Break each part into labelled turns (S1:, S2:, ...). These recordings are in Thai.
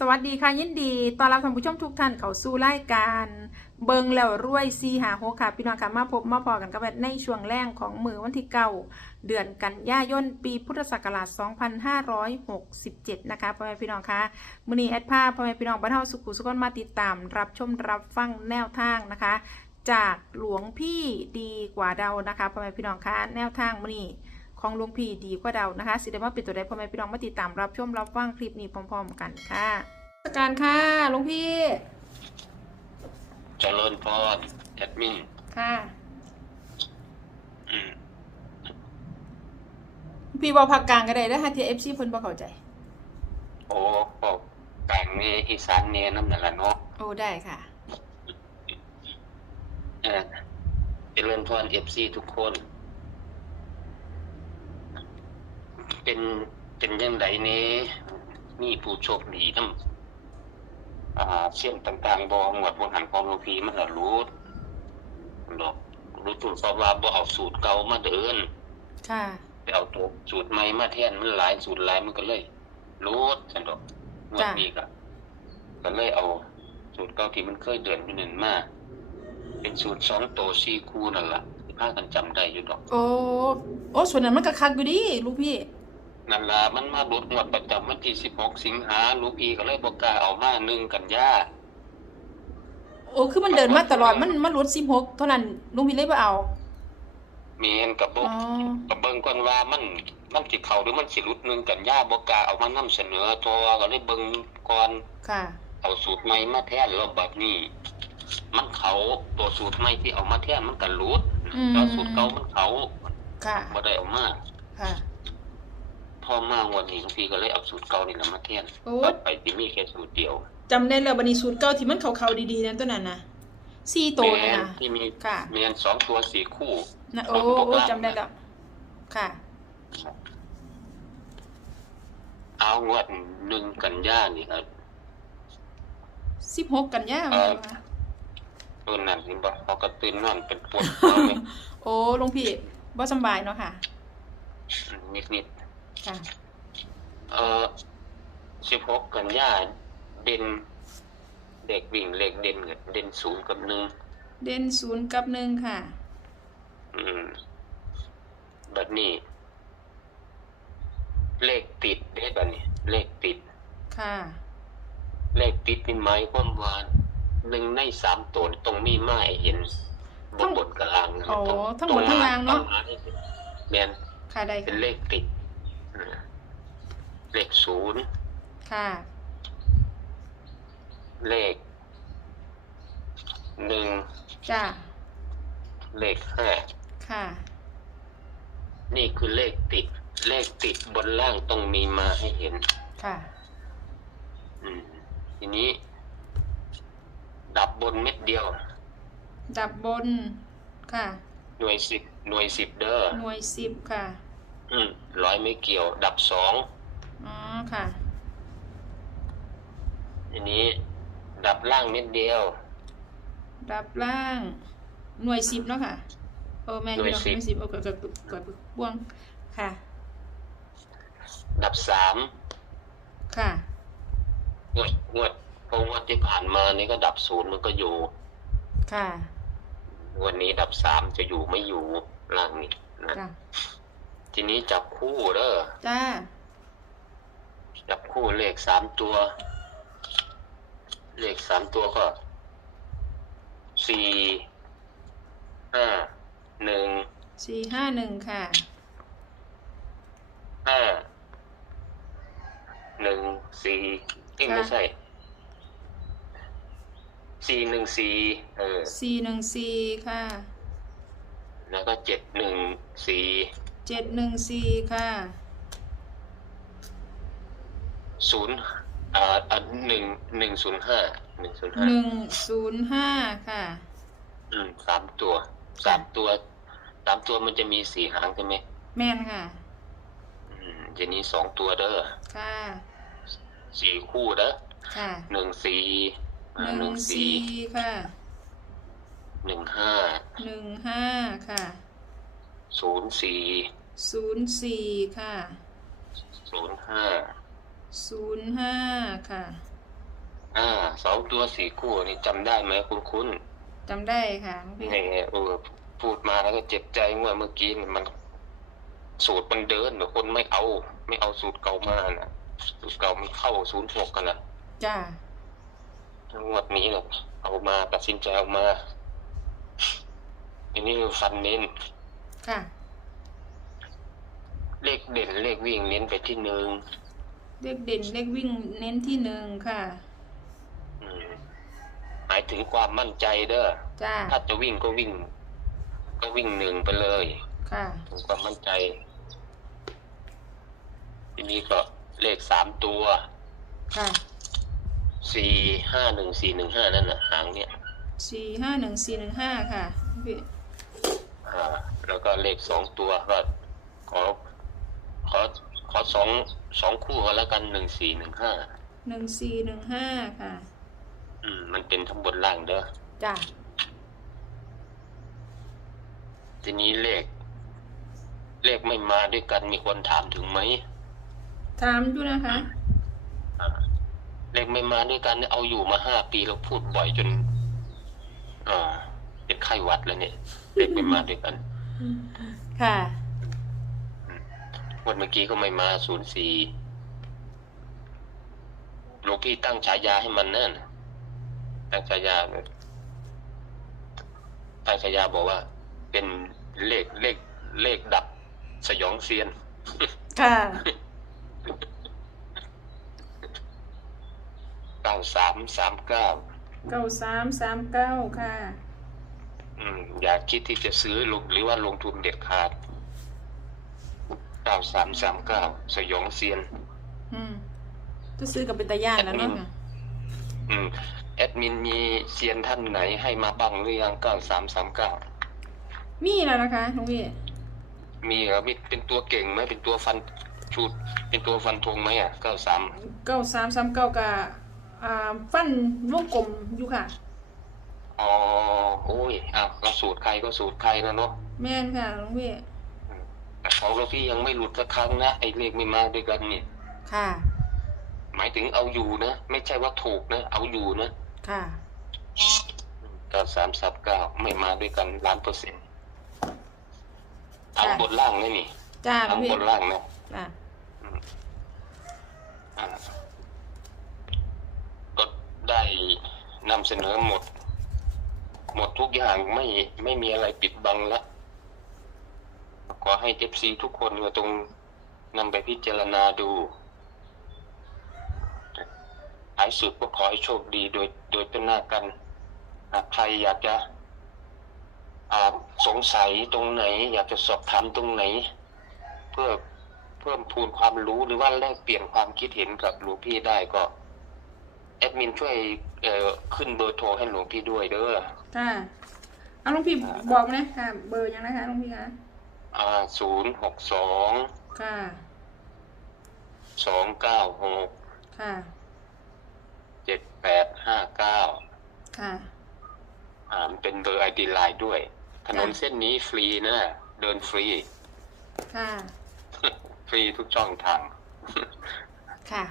S1: สวัสดีค่ะยินดีต้อนรับท่านผู้ชมทุกท่านเข้าสู่รายการ เบิงแล้วรวยซีหาโฮค่ะพี่น้องค่ะมาพบมาพอกันกับในช่วงแรกของมือวันที่เก้าเดือนกันยายนปีพุทธศักราช 2567 นะคะพ่อแม่พี่น้องค่ะมือนี้แอดภาพพ่อแม่พี่น้องบ้านเฮาสุขุสุขนมาติดตาม รับชมรับฟังแนวทางนะคะ จากหลวงพี่ดีกว่าเดานะคะพ่อแม่พี่น้องค่ะแนวทางมือนี้ ของหลวงพี่ดีกว่าเดานะคะสิได้มาเป็นตัวใดพ่อแม่พี่น้องมาติดตามรับชมรับฟังคลิปนี้พร้อม ๆ กันค่ะสการค่ะหลวงพี่
S2: เจริญพรแอดมิน
S1: ค่ะ
S2: อืม
S1: หลวงพี่บอกภาคกลางก็ได้แล้วฮะที่เอฟซีเพิ่นบ่เข้าใจ
S2: โอ้บอกกลางเนอีสานเนน้ำนั่นละเนาะ
S1: โอ้ได้ค่ะ
S2: เออเจริญพรเอฟซีทุกคน เป็นเป็นยังไงเนี้มีผู้โชคดีน้ำอ่าเส้นต่างๆบองหวดบนหันของหลวงพีมันละรู้ดอกรู้จุดสอบว่าบ่เอาสูตรเก่ามาเดิน
S1: ค่ะ
S2: ไปเอาตัวสูตรใหม่มาแทนมันหลายสูตรหลายมันก็เลยรูดสันดอกงวด
S1: จ้ะ
S2: นี้ก็ก็เลยเอาสูตรเก่าที่มันเคยเดินอยู่นั่นมาเป็นสูตรสองตัวสี่คู่นั่นล่ะที่พากันจำได้อยู่ดอก
S1: โอ้ โอ้ส่วนนั้นมันก็คักอยู่ดิลูกพี่
S2: นั่นล่ะมันมาลดงวดประจำวันที่สิบหกสิงหาลูกอีก็เลยบอกกล้าเอามาหนึ่งกันยา
S1: โอ้คือมันเดินมาตลอดมันมันรุด16เท่านั้นลุงพี่เลยบ่เอา
S2: เมียนกับบ
S1: อ๋
S2: ก
S1: อ
S2: กับเบิ่งก่อนว่ามันมันสิเข้าหรือมันสิหลุดหนึ่งกันยาบอกกล้าเอามานำเสนอตัวก็เลยเบิ่งก่อน
S1: ค่ะ
S2: เอาสูตรใหม่มาแทนแล้วแบบนี้ มันเขาตัวสูตรใหม่ที่เอามาแทนมันกันรูด
S1: อืม
S2: แล้วสูตรเก่ามันเขา
S1: ค่ะ
S2: บ่ได้เอามา
S1: ค่ะ
S2: พอมาวันนี้หลวงพี่ก็เลยเอาสูตรเก่านี่แหละมาแทน
S1: โอ้
S2: ต่อไปสิมีแค่สูตรเดียว
S1: จำได้แล้วบัดนี้สูตรเก่าที่มันเขาๆดีๆนั่นตัวนั้นนะสี่โตว
S2: แม
S1: นะ
S2: น
S1: คะ
S2: ที่มี
S1: ค่ะ
S2: แมนสองตัวสี่คู่
S1: นะโอ้โอ้จำได้แล้ว ค่ะ
S2: เอางวดหนึ่งกันยานี่ครับ
S1: สิบหกกันยา
S2: เอ่อ
S1: ไหมคะ
S2: ต้นนั้นนี่บ่เขาก็ตื่นนอนเป็นปวดหัวไหม
S1: โอ้หลวงพี่บ่สำบายเนาะค่ะ
S2: นิดนิด
S1: ค่ะ
S2: ๆเอ่อสิบหกกันยาเด่นเด็กวิ่งเลขเด่นกับเด่นศูนย์กับหนึ่ง
S1: เด่นศูนย์กับหนึ่งค่ะ
S2: อืมแบบนี้ เลขติดได้แบบนี้ เลขติด
S1: ค่ะ
S2: เลขติดนี่หมายความว่าหนึ่งในสามตัวนี่ต้องมีมาให้เห็นบ
S1: ทั้
S2: น
S1: ง
S2: บนกับล่างนะ
S1: อ๋อ
S2: ต้อง
S1: ทั้งบนทั้งล่างเนอะ
S2: ต้องมให้ห็แมน
S1: ค่ะได้
S2: เป็น
S1: ค่ะ
S2: เลขติดอืม เลขศูนย์
S1: ค่ะ
S2: เลขหนึ่ง
S1: จ้า
S2: เลขห้า
S1: ค่ะ
S2: นี่คือเลขติด เลขติดบนล่างต้องมีมาให้เห็น
S1: ค่ะ
S2: อืม ทีนี้ ดับบนเม็ดเดียว
S1: ดับบน ค่ะ
S2: หน่วยสิบหน่วยสิบเด้อ
S1: หน่วยสิบค่ะ
S2: อืมร้อยไม่เกี่ยว ดับสอง
S1: อ๋อค่ะ
S2: ทีนี้ ดับล่างเม็ดเดียว
S1: ดับล่าง หน่วยสิบเนาะค่ะโอ้แม่น
S2: หน่วย
S1: เนาะ
S2: สิบ
S1: หน่วยสิบโอ้กดกดกดบ่วงค่ะ
S2: ดับสาม
S1: ค่ะ
S2: งวดงวดเพราะงวดที่ผ่านมานี่ก็ดับศูนย์มันก็อยู่
S1: ค่ะ
S2: วันนี้ดับสามจะอยู่ไม่อยู่ล่างนี่นะ
S1: จ้า
S2: ทีนี้จับคู่เด้อ
S1: จ้า
S2: จับคู่เลขสามตัว เลขสามตัวก็สี่ห้าหนึ่ง
S1: สี่ห้าหนึ่งค่ะ
S2: ห้าหนึ่งสี่เอ้ย
S1: ค่ะ
S2: ไม่ใช่สี่หนึ่งสี่เออ
S1: สี่หนึ่งสี่ค่ะ
S2: แล้วก็เจ็ดหนึ่งสี่
S1: เจ็ดหนึ่งสี่ค่ะ
S2: ศูนย์อ่าอ่าหนึ่งหนึ่งศูนย์ห้าหนึ่งศูนย์ห้า
S1: หนึ่งศูนย์ห้าค่ะ
S2: อืมสามตัวสามตัวสามตัวมันจะมีสี่หางใช่ไหม
S1: แม่นค่ะ
S2: อืมทีนี้สองตัวเด้อ
S1: ค่ะ
S2: สี่คู่เด้อ
S1: ค่ะ
S2: หนึ่งสี่อ่า
S1: หนึ่งสี่ค่ะ
S2: หนึ่งห้า
S1: หนึ่งห้าค่ะ
S2: ศูนย์สี่
S1: ศูนย์สี่ค่ะ
S2: ศูนย์ห้า
S1: ศูนย์ห้าค่ะ
S2: อ่าสองตัวสี่คู่นี่จำได้ไหมคุณคุณ
S1: จำได้ค่ะหลวงพี่
S2: นี่เออพูดมาแล้วก็เจ็บใจเมื่อเมื่อกี้นี่มัน สูตรมันเดินแต่คนไม่เอา ไม่เอาสูตรเก่ามานะสูตรเก่ามันเข้าศูนย์หกกันนะ
S1: จ้า
S2: งวดนี้เนี่ยเอามาตัดสินใจเอามาทีนี้ฟันเน้น
S1: ค่ะ
S2: เลขเด่นเลขวิ่งเน้นไปที่หนึ่ง
S1: เลขเด่นเลขวิ่งเน้นที่หนึ่งค่ะ
S2: อืมหมายถึงความมั่นใจเด้อ
S1: จ้า
S2: ถ้าจะวิ่งก็วิ่ง ก็วิ่งหนึ่งไปเลย
S1: ค่ะ
S2: ถึงความมั่นใจ ทีนี้ก็เลขสามตัว
S1: ค่ะ
S2: สี่ห้าหนึ่งสี่หนึ่งห้านั่นน่ะหางเนี่ย
S1: สี่ห้าหนึ่งสี่หนึ่งห้าค่ะหลวงพี่
S2: อ่าแล้วก็เลขสองตัวก็ขอขอข อสองสองคู่ก็แล้วกันหนึ่งสี่หนึ่งห้า
S1: หนึ่งสี่หนึ่งห้าค่ะ
S2: อืม มันเป็นทั้งบนล่างเด้อ
S1: จ้า
S2: ทีนี้เลข เลขไม่มาด้วยกันมีคนถามถึงไหม
S1: ถามอยู่นะคะ
S2: อ่าเลขไม่มาด้วยกันเนี่ยเอาอยู่มาห้าปีเราพูดบ่อยจนอ่าเป็นไข้หวัดแล้วเนี่ย เลขไม่มาด้วยกัน
S1: ค่ะ
S2: วันเมื่อกี้ก็ไม่มาศูนย์สี่หลวงพี่ตั้งฉายาให้มันนั่นตั้งฉายาตั้งฉายาบอกว่า เป็นเลขเลขเลขดับสยองเซียน
S1: ค่ะ
S2: เก้าสามสามเก้า
S1: เก้าสามสามเก้าค่ะ
S2: อืม อย่าคิดที่จะซื้อลงหรือว่าลงทุนเด็ดขาด เก้าสามสามเก้าสยองเซียน
S1: อืมจะซื้อกับเป็นตาย่านแล้วเนาะค่ะ
S2: อืม แอดมินมีเซียนท่านไหนให้มาบ้างหรือยังเก้าสามสามเก้า
S1: มีแล้วนะคะหลวงพี่
S2: มีเหรอมีเป็นตัวเก่งไหมเป็นตัวฟันชุดเป็นตัวฟันธงไหมอะเก้าสาม
S1: เก้าสามสามเก้ากับอ่าฟันวงกลมอยู่ค่ะ
S2: อ๋อโอ้ยอะเราสูตรใครก็สูตรใครนะเนาะ
S1: แม่นค่ะหลวงพี่
S2: แต่ ของเราพี่ยังไม่หลุดสักครั้งนะไอ้เลขไม่มาด้วยกันเนี่ย
S1: ค่ะ
S2: หมายถึงเอาอยู่นะไม่ใช่ว่าถูกนะเอาอยู่นะ
S1: ค่ะ
S2: เก้าสามสามเก้าไม่มาด้วยกันล้านเปอร์เซ็นต์ทั้ง
S1: ค่ะ
S2: บนล่างนี่นี่
S1: จ้าหลว
S2: ทั้
S1: ง
S2: ง
S1: พี่
S2: บนล่างนะ
S1: จ้า
S2: อ่าก็ได้นำเสนอหมด หมดทุกอย่างไม่ไม่มีอะไรปิดบังละข อให้เอฟซีทุกคนก็ตรงนำไปพิจารณาดูท้ายสุดก็ขอให้โชคดีโดยโดยเป็นหน้ากันหากใครอยากจะอาสงสัยตรงไหน อยากจะสอบถามตรงไหน เพื่อเพิ่มพูนความรู้หรือว่าแลกเปลี่ยนความคิดเห็นกับหลวงพี่ได้ก็แอดมินช่วยเออขึ้นเบอร์โทรให้หลวงพี่ด้วยเด้อ
S1: ค่ะเอาหลวงพี่บอกนะค่ะ เบอร์ยังนะคะหลวงพี่คะ
S2: อ่าศูนย์หกสอง
S1: ค่ะ
S2: สองเก้าหก
S1: ค่ะ
S2: เจ็ดแปดห้าเก้า
S1: ค่ะ
S2: อ่ามันเป็นเบอร์ไอดีไลน์ด้วย ถนนเส้นนี้ฟรีนะ เดินฟรี
S1: ค่ะ
S2: ฟรีทุกช่องทาง
S1: ค่ะ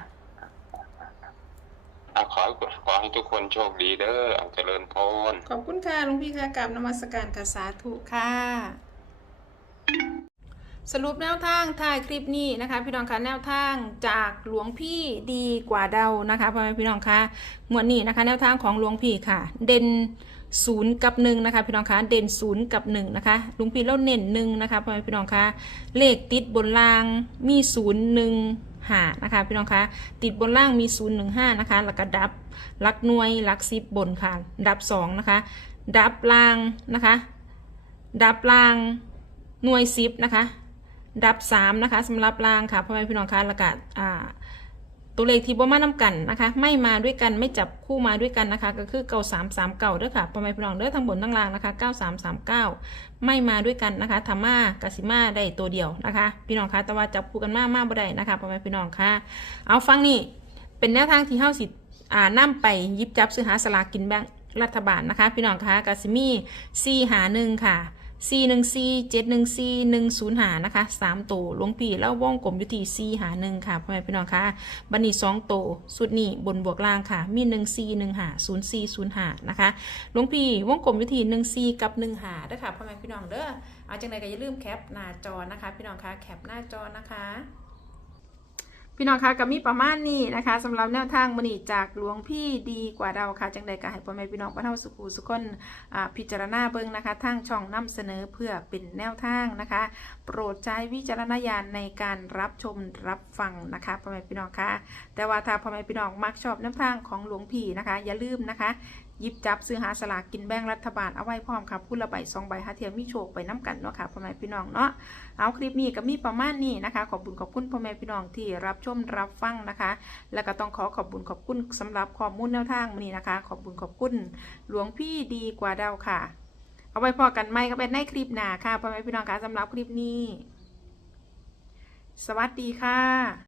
S2: อะขอขอให้ทุกคนโชคดีเด้อเอาเจริญพร
S1: ขอบคุณค่ะหลวงพี่ค่ะกราบนมัสการค่ะสาธุค่ะ สรุปแนวทางถ่ายคลิปนี้นะคะพี่น้องคะแนวทางจากหลวงพี่ดีกว่าเดานะคะพ่อแม่พี่น้องคะงวดนี้นะคะ แนวทางของหลวงพี่ค่ะ เด่นศูนย์กับหนึ่งนะคะพี่น้องคะเด่นศูนย์กับหนึ่งนะคะหลวงพี่เล่าเน้นหนึ่งนะคะพ่อแม่พี่น้องคะเลขติดบนรางมีศูนย์หนึ่งหานะคะพี่น้องคะติดบนล่างมีศูนย์หนึ่งห้านะคะแล้วก็ดับลักหน่วยลักสิบบนค่ะ ดับสองนะคะดับล่างนะคะ ดับล่างหน่วยสิบนะคะ ดับสามนะคะสำหรับรางค่ะพ่อแม่พี่น้องคะล้วก็อ่าตัวเลขที่บ่มานํกันนะคะ ไม่มาด้วยกันไม่จับคู่มาด้วยกันนะคะ ก็คือเก้าสามสามเก้าเด้อค่ะพ่อแม่พี่น้องเด้อทั้งบนทั้งล่างนะคะเก้าสามสามเก้าไม่มาด้วยกันนะคะธรรมากสิมาได้ตัวเดียวนะคะ พี่น้องคะแต่ว่าจับคู่กันมากมาบ่ได้นะคะพ่อแม่พี่น้องค่ะเอาฟังนี่เป็นแนวทางที่เฮาสิอ่านำไปยิบจับซื้อหาสลากกินแบ่งรัฐบาลนะคะ พี่น้องคะกสิมี่4หาหนึ่งค่ะ 4 1 4 7 1 4 1 0หานะคะ3ตัวหลวงพี่แล้ววงกลมอยู่ที่4หา1ค่ะพ่อแม่พี่น้องค่ะบันนี้2ตัวสุดนี้บนบวกล่างค่ะ มี1 4 1หา0 4 0หานะคะหลวงพี่วงกลมอยู่ที่1 4กับ1หาด้อค่ะพ่อแม่พี่น้องเด้อเอาจังไดก็อย่าลืมแคปหน้าจอนะคะ พี่น้องค่ะแคปหน้าจอนะคะ พี่น้องคะก็มีประมาณนี้นะคะสำหรับแนวทางมณีจากหลวงพี่ดีกว่าเราค่ะจังใดก็ให้พ่อแม่พี่น้องบ้านเฮาสุขุสุขคนพิจารณาเบิ่งนะคะทางช่องนำเสนอเพื่อเป็นแนวทางนะคะ โปรดใช้วิจารณญาณในการรับชมรับฟังนะคะพ่อแม่พี่น้องคะแต่ว่าถ้าพ่อแม่พี่น้องมักชอบแนวทางของหลวงพี่นะคะ อย่าลืมนะคะ ยิบจับซื้อหาสลากกินแบ่งรัฐบาลเอาไว้พร้อมค่ะพูดละใบสองใบหาเทียมมีโชคไปน้กันเนาะค่ะพ่อแม่พี่น้องเนาะเอาคลิปนี้ก็มีประมาณนี้นะคะ ขอบคุณขอบคุณพ่อแม่พี่น้องที่รับชมรับฟังนะคะ แล้วก็ต้องขอขอบคุณขอบคุณสำหรับข้อมูลแนวทางนี้นะคะ ขอบคุณขอบคุณหลวงพี่ดีกว่าเดาค่ะ เอาไว้พอกันไหมก็เป็นในคลิปหน้าค่ะพ่อแม่พี่น้องคะสำหรับคลิปนี้ สวัสดีค่ะ